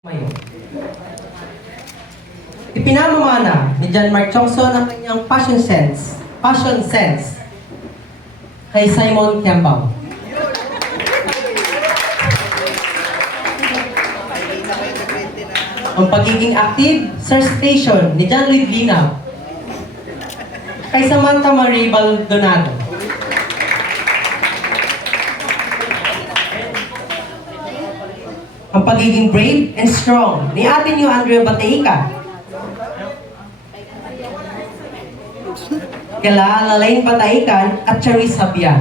Mayo. Ipinamamana ni John Mark Chongson ang kanyang passion sense kay Simon Campbell. Ang pagiging active sa station ni John Lloyd Lina kay Samantha Marie Baldonado. Ang pagiging brave and strong ni Ate New Andrea Bateica. Kila Lalaine Bataican at Charis Habian.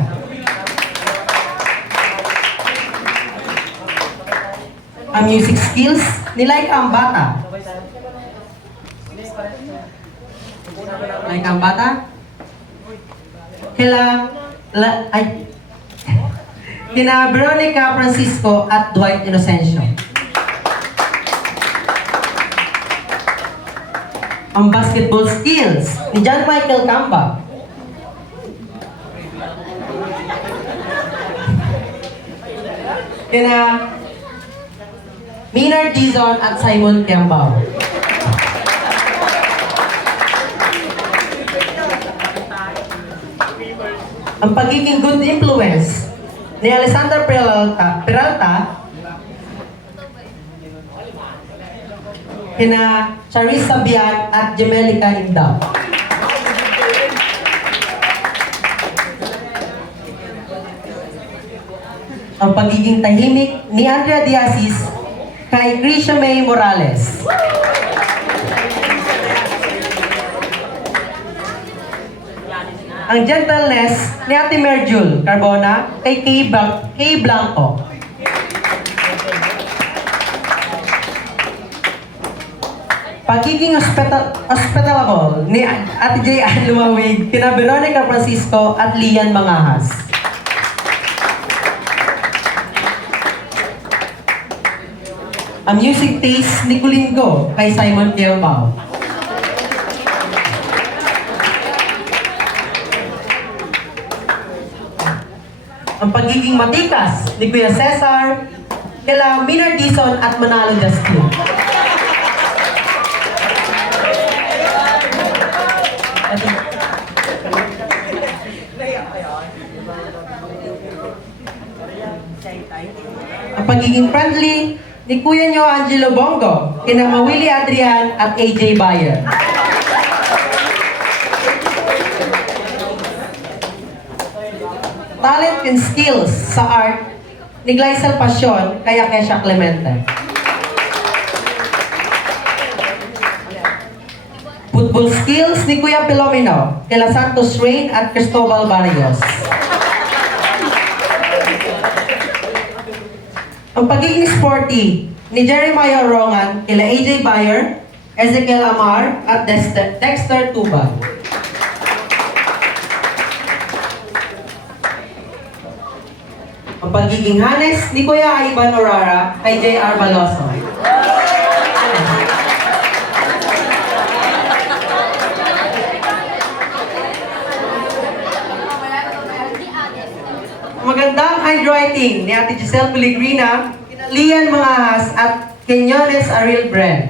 Ang music skills ni Laika Ambata. Laika Ambata. Kina Veronica Francisco at Dwight Inocencio. Ang basketball skills ni John Michael Camba. Kina Maynard Dizon at Simon Campbell. Ang pagiging good influence ni Alessandra Peralta kina Charis Sabian at Jemelica Indao. Ang pagiging tahimik ni Andrea Diazis kay Grisha May Morales. Ang gentleness ni Ate Merjul Carbona kay Kay Blanco. Pagiging hospitable ni Ate J. Ann Lumawig kina Veronica Francisco at Lian Mangahas. Ang music taste ni Kulingo kay Simon Campbell. Ang pagiging matikas ni Kuya Cesar, kila Maynard Dizon at Manalo Justin. Ang pagiging friendly ni Kuya nyo Angelo Bongo, kina Mawili Adrian at AJ Bayer. Talent and skills sa art ni Glycel Passion kaya Kesha Clemente. Football skills ni Kuya Pilomino kila Santos Rain at Cristobal Barrios. Ang pagiging sporty ni Jeremiah Rongan kila AJ Bayer, Ezekiel Amar at Dexter Tubal. Ang pagiging hanes ni Kuya Ivan Orara kay J.R. Baloso. Magandang handwriting ni Ate Giselle Pellegrina, Lian Mangahas at Kenyones Ariel Bren.